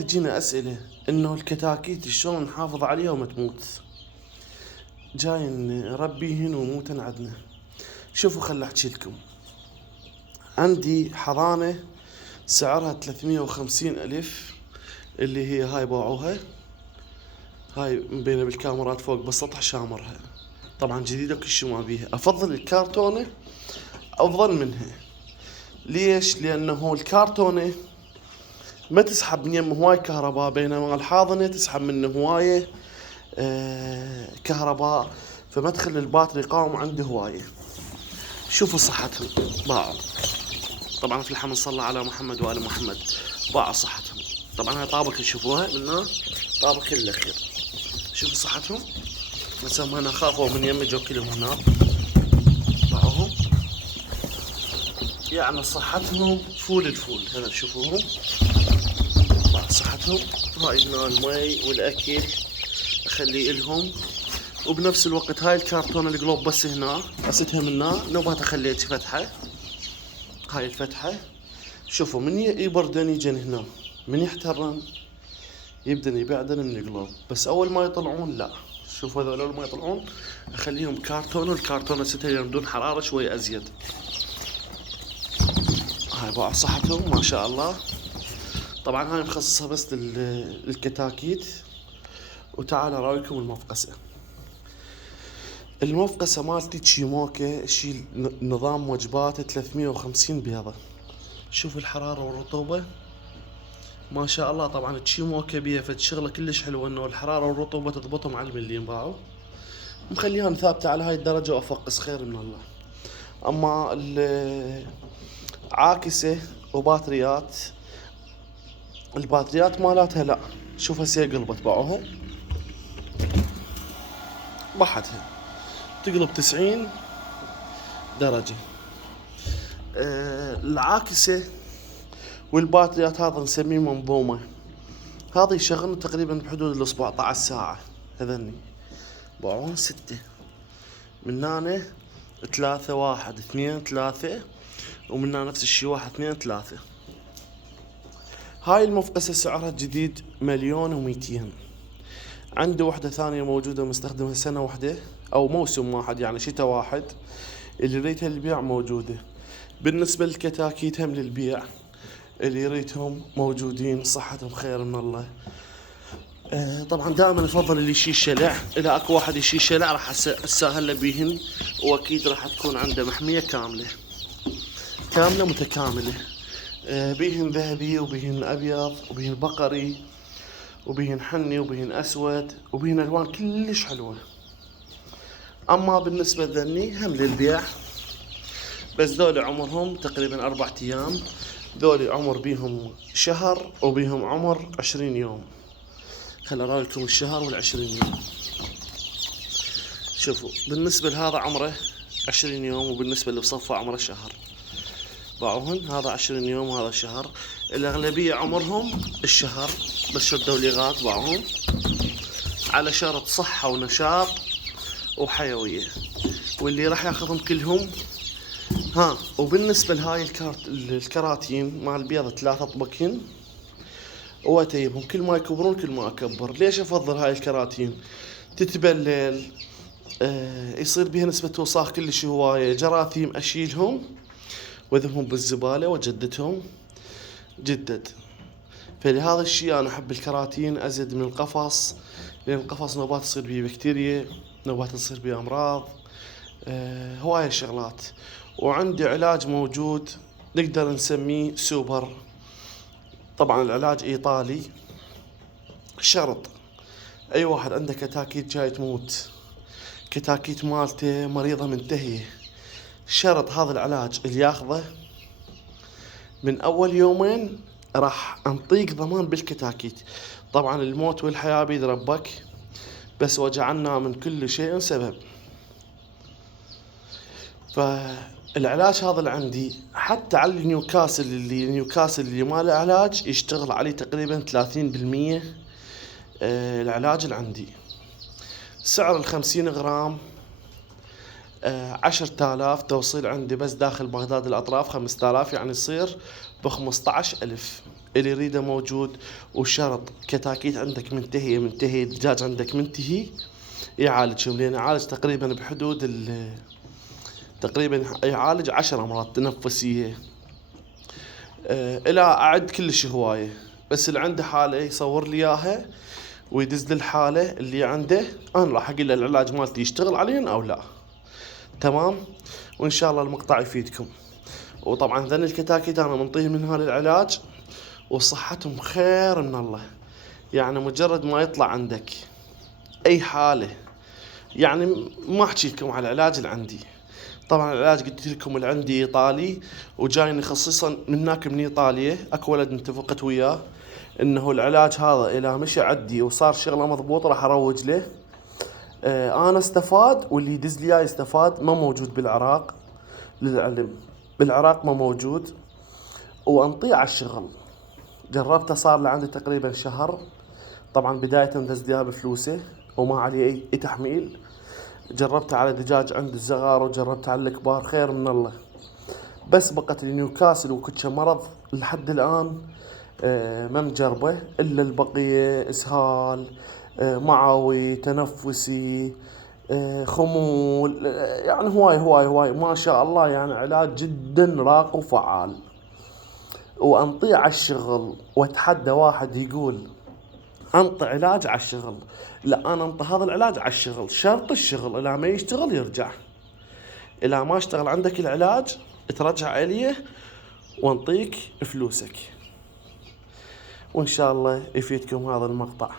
تجينا أسئلة إنه الكتاكيت شلون نحافظ عليها وما تموت. جاي نربيهن وموتن عدنا. شوفوا خل أحكي لكم. عندي حضانة سعرها 350 ألف، اللي هي هاي باعوها، هاي مبينة بالكاميرات فوق بالسطح شامرها، طبعا جديدة كل شي ما بيها. أفضل الكارتونة أفضل منها. ليش؟ لأنه الكارتونة ما تسحب من يم هواي كهرباء، بينما الحاضنة تسحب منه هواية كهرباء، فما تخلي الباتري يقاوم عنده هواية. شوفوا صحتهم باعوا، طبعا في الحمد صلى على محمد وآل محمد، باعوا صحتهم. طبعا هاي طابق تشوفوها منها طابق الأخير. شوفوا صحتهم، بس هم هنا خافوا من يم جو كلهم هنا باعوهم، يعني صحتهم فول الفول. هذا شوفوهم باع صحتهم. هاي هنا المي والأكل أخليه إلهم، وبنفس الوقت هاي الكرتونة القلوب بس هنا قصتها من هنا نوبات خليت فتحة. هاي الفتحة شوفوا من يبردن يجن هنا، من يحترن يبدأ يبعدن من القلوب، بس أول ما يطلعون لا. شوفوا هذول أول ما يطلعون أخليهم كرتون، والكرتونة ستة يردون حرارة شوي أزيد. هاي باع صحتهم ما شاء الله. طبعا هاي مخصصة بس للكتاكيت. وتعال راويكم المفقسة. المفقسة مالتي تشيموكا، شي نظام وجبات 350 بيضة. شوف الحرارة والرطوبة ما شاء الله. طبعا تشيموكا بيها فد شغلة كلش حلوة، انه الحرارة والرطوبة تضبطهم على الملي باعوا، مخليها ثابتة على هاي الدرجة، وافقس خير من الله. اما عاكسة وباتريات، الباتريات مالاتها لا. شوف هسه قلبت باعوها، بحتها تقلب 90 درجة. العاكسة والباتريات هذا نسميه منظومة، هذا يشغلنا تقريبا بحدود ال 17 ساعة. هذني باعون 6 من هنا، 3 1 2 3، ومن هنا نفس الشي 1 2 3. هاي المفقسة سعرها الجديد 1,200,000. عنده وحدة ثانية موجودة مستخدمها سنة واحدة أو موسم واحد، يعني شتاء واحد، اللي ريتها للبيع موجودة. بالنسبة للكتاكيت هم للبيع، اللي ريتهم موجودين، صحتهم خير من الله. طبعا دائما افضل اللي يشيل شلع. اذا اكو واحد يشيل شلع راح اسهل له بيهن، واكيد راح تكون عنده محمية كاملة متكاملة. بيهن ذهبي وبيهن ابيض وبيهن بقري وبيهن حني وبيهن اسود وبيهن الوان كلش حلوة. اما بالنسبة ذني هم للبيع، بس ذولي عمرهم تقريبا 4 ايام، ذولي عمر بيهم شهر وبيهم عمر 20 يوم. خل ارايكم الشهر وال20 يوم. شوفوا بالنسبة لهذا عمره 20 يوم، وبالنسبة اللي بصفه عمره شهر. باعوهن هذا 20 يوم وهذا شهر. الأغلبية عمرهم الشهر، بس شدوا لغات باعوهم على شرط صحة ونشاط وحيوية، واللي راح ياخذهم كلهم. وبالنسبة لهاي الكراتين مع البيض 3 طبقين، واتيبهم كل ما يكبرون كل ما اكبر. ليش افضل هاي الكراتين؟ تتبلل، يصير بيها نسبة وساخ كلش هواية، جراثيم اشيلهم واذبهم بالزبالة وجدتهم جدد. فلهذا الشيء انا احب الكراتين ازيد من القفص، لان القفص نوبات تصير بيه بكتيريا، نوبات تصير بيه امراض، هواية شغلات. وعندي علاج موجود نقدر نسميه سوبر. طبعا العلاج ايطالي. شرط اي واحد عنده كتاكيت جاي تموت، كتاكيت مالته مريضة منتهية، شرط هذا العلاج اللي ياخذه من اول يومين راح انطيك ضمان بالكتاكيت. طبعا الموت والحياة بيد ربك، بس وجعلنا من كل شيء سبب. فالعلاج هذا اللي عندي حتى على نيوكاسل اللي ما له علاج يشتغل عليه تقريبا 30%. العلاج اللي عندي سعر 50 غرام 10,000، توصيل عندي بس داخل بغداد الأطراف 5,000، يعني يصير ب15,000. اللي يريده موجود. وشرط كتاكيت عندك منتهية الدجاج عندك منتهي يعالجهم، لأن يعالج تقريبا بحدود تقريبا يعالج 10 أمراض تنفسية. إلى أعد كلش هواية، بس اللي عنده حالة يصور لي إياها ويدز لي الحالة اللي عنده، أنا راح أقول له العلاج مالتي يشتغل عليهم أو لا. تمام. وإن شاء الله المقطع يفيدكم. وطبعا ذن الكتاكيت أنا منطيهم من هذا العلاج وصحتهم خير من الله. يعني مجرد ما يطلع عندك أي حالة، يعني ما أحكي لكم على العلاج اللي عندي. طبعا العلاج قلت لكم اللي عندي ايطالي، وجايني خصيصا من هناك من ايطاليا. اكو ولد اتفقت وياه انه العلاج هذا اذا مشي عدي وصار شغله مضبوط راح اروج له. انا استفاد واللي يدز لي اياه يستفاد. ما موجود بالعراق للعلم، بالعراق ما موجود. وانطيه على الشغل. جربته صار لعندي تقريبا شهر. طبعا بداية دز لي اياه بفلوسه وما عليه اي تحميل. جربت على دجاج عند الزغار وجربت على الكبار، خير من الله. بس بقت نيوكاسل وكل مرض لحد الآن ما مجربه إلا البقية إسهال، معوي، تنفسي، خمول، يعني هواي ما شاء الله. يعني علاج جدا راقي وفعال. وأنطيه على الشغل. واتحدى واحد يقول انطي علاج على الشغل، لا انا انطي هذا العلاج على الشغل. شرط الشغل اذا ما يشتغل يرجع. اذا ما اشتغل عندك العلاج ترجع اليه وانطيك فلوسك. وان شاء الله يفيدكم هذا المقطع.